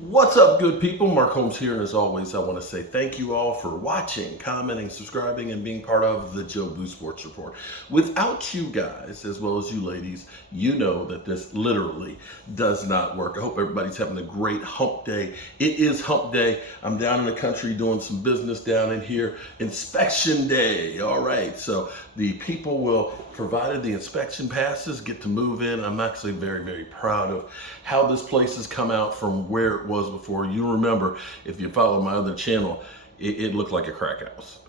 What's up, good people? Mark Holmes here, and as always, I want to say thank you all for watching, commenting, subscribing, and being part of the Joe Boo Sports Report. Without you guys, as well as you ladies, you know that this literally does not work. I hope everybody's having a great hump day. It is hump day. I'm down in the country doing some business down in here. Inspection day. All right. So the people will, provided the inspection passes, get to move in. I'm actually very, very proud of how this place has come out from where it was before. You remember, if you follow my other channel, it looked like a crack house.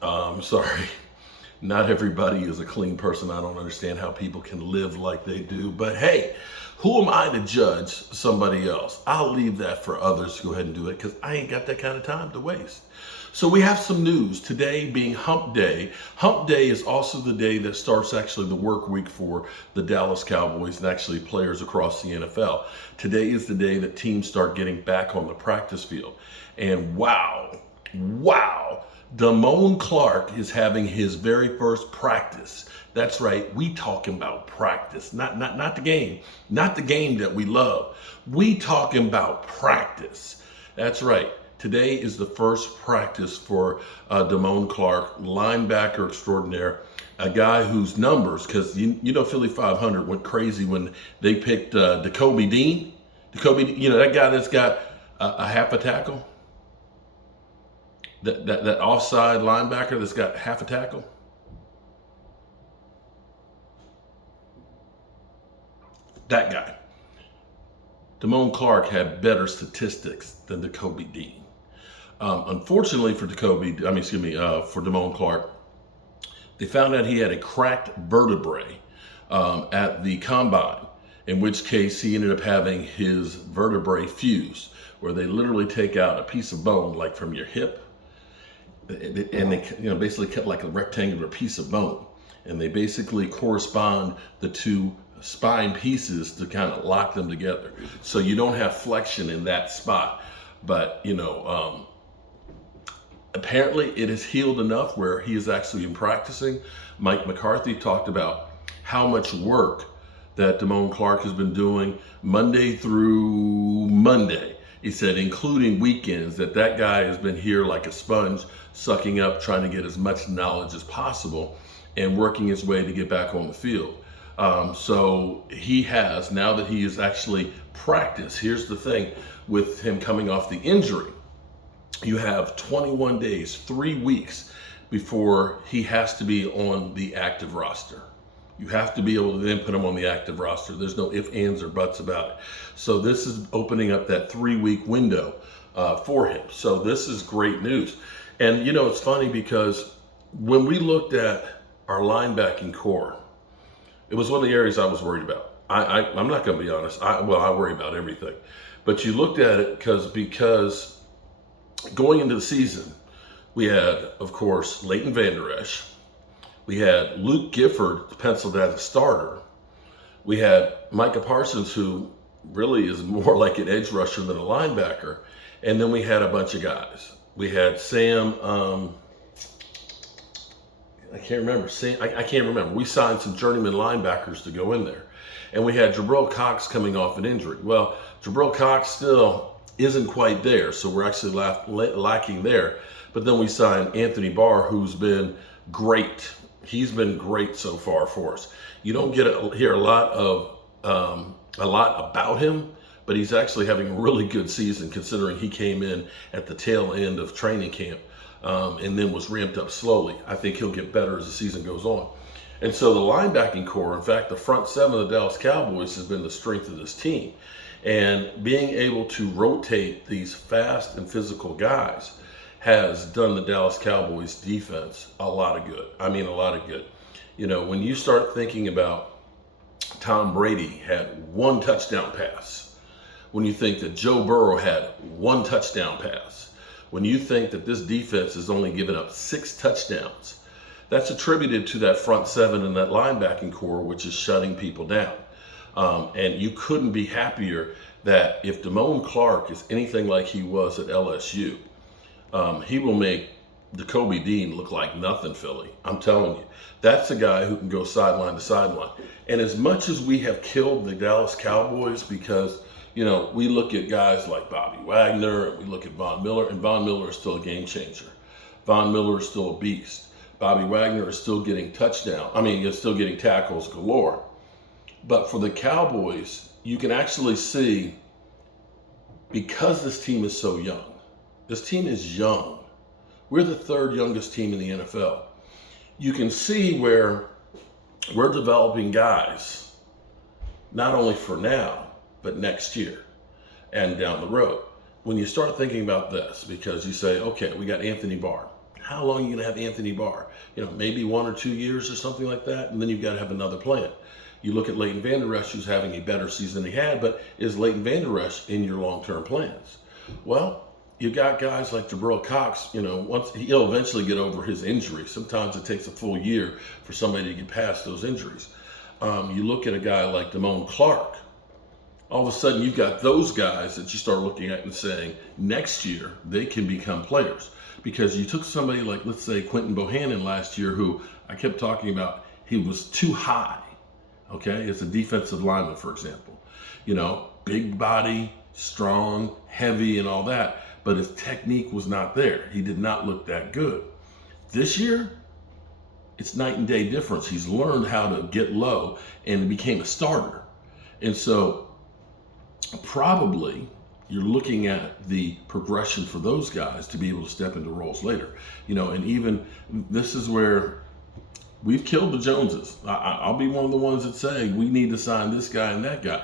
Sorry. Not everybody is a clean person. I don't understand how people can live like they do. But hey, who am I to judge somebody else? I'll leave that for others to go ahead and do it because I ain't got that kind of time to waste. So we have some news today being hump day. Hump day is also the day that starts actually the work week for the Dallas Cowboys and actually players across the NFL. Today is the day that teams start getting back on the practice field. And wow, Damone Clark is having his very first practice. That's right, we talking about practice, not the game, not the game that we love. We talking about practice. That's right. Today is the first practice for Damone Clark, linebacker extraordinaire, a guy whose numbers, because you know Philly 500 went crazy when they picked Jacoby Dean. You know, that guy that's got a half a tackle, that offside linebacker that's got half a tackle. That guy. Damone Clark had better statistics than Jacoby Dean. Unfortunately for for Damone Clark, they found out he had a cracked vertebrae at the combine, in which case he ended up having his vertebrae fused, where they literally take out a piece of bone, like from your hip, and they basically cut like a rectangular piece of bone, and they basically correspond the two spine pieces to kind of lock them together, so you don't have flexion in that spot. But apparently it has healed enough where he is actually been practicing. Mike McCarthy talked about how much work that Damone Clark has been doing Monday through Monday. He said, including weekends, that guy has been here like a sponge, sucking up, trying to get as much knowledge as possible and working his way to get back on the field. So he has, now that he is actually practiced, here's the thing with him coming off the injury. You have 21 days, 3 weeks before he has to be on the active roster. You have to be able to then put him on the active roster. There's no ifs, ands, or buts about it. So this is opening up that 3-week window for him. So this is great news. And you know, it's funny because when we looked at our linebacking core, it was one of the areas I was worried about. I'm not going to be honest. I worry about everything. But you looked at it because going into the season, we had, of course, Leighton Vander Esch. We had Luke Gifford penciled as a starter. We had Micah Parsons, who really is more like an edge rusher than a linebacker. And then we had a bunch of guys. We had Sam, I can't remember. We signed some journeyman linebackers to go in there. And we had Jabril Cox coming off an injury. Well, Jabril Cox still isn't quite there, so we're actually lacking there. But then we signed Anthony Barr, who's been great. He's been great so far for us. You don't hear a lot about him, but he's actually having a really good season considering he came in at the tail end of training camp and then was ramped up slowly. I think he'll get better as the season goes on. And so the linebacking core, in fact, the front seven of the Dallas Cowboys has been the strength of this team. And being able to rotate these fast and physical guys has done the Dallas Cowboys defense a lot of good. I mean, a lot of good. You know, when you start thinking about Tom Brady had 1 touchdown pass, when you think that Joe Burrow had 1 touchdown pass, when you think that this defense has only given up 6 touchdowns, that's attributed to that front seven and that linebacking core, which is shutting people down. And you couldn't be happier that if Damone Clark is anything like he was at LSU, he will make Jacoby Dean look like nothing, Philly. I'm telling you. That's a guy who can go sideline to sideline. And as much as we have killed the Dallas Cowboys because You know, we look at guys like Bobby Wagner, and we look at Von Miller, and Von Miller is still a game changer. Von Miller is still a beast. Bobby Wagner is still getting he's still getting tackles galore. But for the Cowboys, you can actually see, because this team is so young, this team is young. We're the third youngest team in the NFL. You can see where we're developing guys, not only for now, but next year and down the road. When you start thinking about this, because you say, okay, we got Anthony Barr. How long are you going to have Anthony Barr? You know, maybe 1 or 2 years or something like that, and then you've got to have another plan. You look at Leighton Vander Esch, who's having a better season than he had, but is Leighton Vander Esch in your long-term plans? Well, you got guys like Jabril Cox, you know, he'll eventually get over his injury. Sometimes it takes a full year for somebody to get past those injuries. You look at a guy like Damone Clark. All of a sudden, you've got those guys that you start looking at and saying, next year, they can become players. Because you took somebody like, let's say, Quentin Bohannon last year, who I kept talking about, he was too high, okay? As a defensive lineman, for example. You know, big body, strong, heavy, and all that, but his technique was not there. He did not look that good. This year, it's night and day difference. He's learned how to get low and became a starter. And so, probably you're looking at the progression for those guys to be able to step into roles later. You know, and even this is where we've killed the Joneses. I'll be one of the ones that say we need to sign this guy and that guy.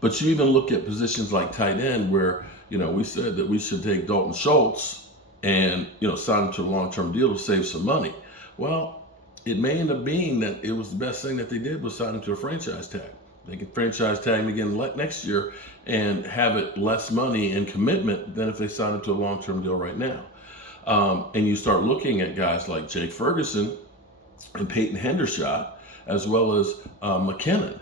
But you even look at positions like tight end where, you know, we said that we should take Dalton Schultz and, you know, sign him to a long-term deal to save some money. Well, it may end up being that it was the best thing that they did was sign him to a franchise tag. They can franchise tag him again next year and have it less money and commitment than if they sign him to a long-term deal right now. And you start looking at guys like Jake Ferguson and Peyton Hendershot, as well as McKinnon,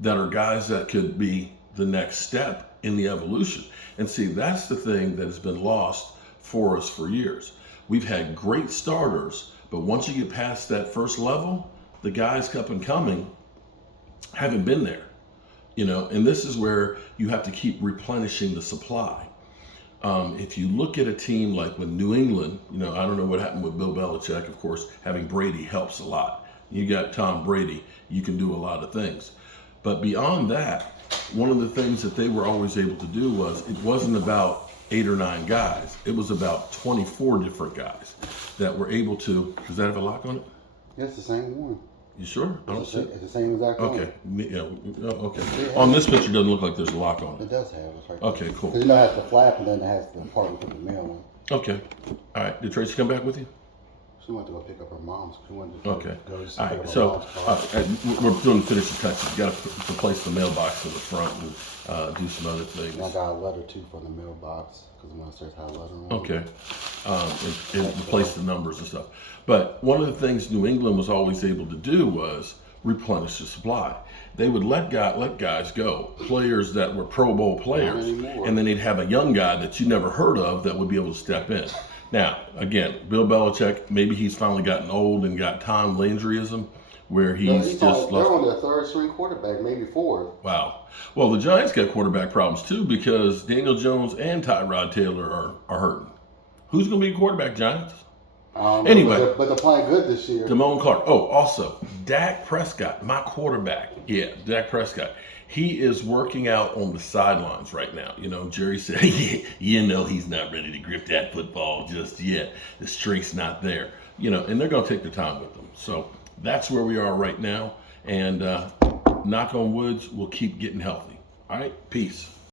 that are guys that could be the next step in the evolution. And see, that's the thing that has been lost for us for years. We've had great starters, but once you get past that first level, the guys up and coming haven't been there, you know, and this is where you have to keep replenishing the supply. If you look at a team like with New England, you know, I don't know what happened with Bill Belichick. Of course, having Brady helps a lot. You got Tom Brady, you can do a lot of things. But beyond that, one of the things that they were always able to do was, it wasn't about 8 or 9 guys. It was about 24 different guys that were able to, does that have a lock on it? Yeah, it's the same one. You sure? I don't see it. It's the same exact one. Okay. Yeah. Okay. On this picture, it doesn't look like there's a lock on It it. does have. It's right Okay, cool. because you know it has the flap and then it has the part we put the mail in. Okay. All right. Did Tracy come back with you? She went to go pick up her mom's. She wanted to Okay. go to All pick up right. her So mom's car. we're doing finishing touches. You got to replace the mailbox to the front and do some other things. And I got a letter too from the mailbox because the one says had a letter on it. Okay. And replace the numbers and stuff. But one of the things New England was always able to do was replenish the supply. They would let guys go, players that were Pro Bowl players, and then they'd have a young guy that you never heard of that would be able to step in. Now, again, Bill Belichick, maybe he's finally gotten old and got Tom Landryism, where he's They're lost. on their third string quarterback, maybe fourth. Wow. Well, the Giants got quarterback problems too because Daniel Jones and Tyrod Taylor are hurting. Who's going to be quarterback, Giants? Anyway, but they're playing good this year. Damone Clark. Oh, also, Dak Prescott, my quarterback. Yeah, Dak Prescott. He is working out on the sidelines right now. You know, Jerry said, you know, he's not ready to grip that football just yet. The strength's not there. You know, and they're going to take their time with them. So that's where we are right now. And knock on woods, we'll keep getting healthy. All right, peace.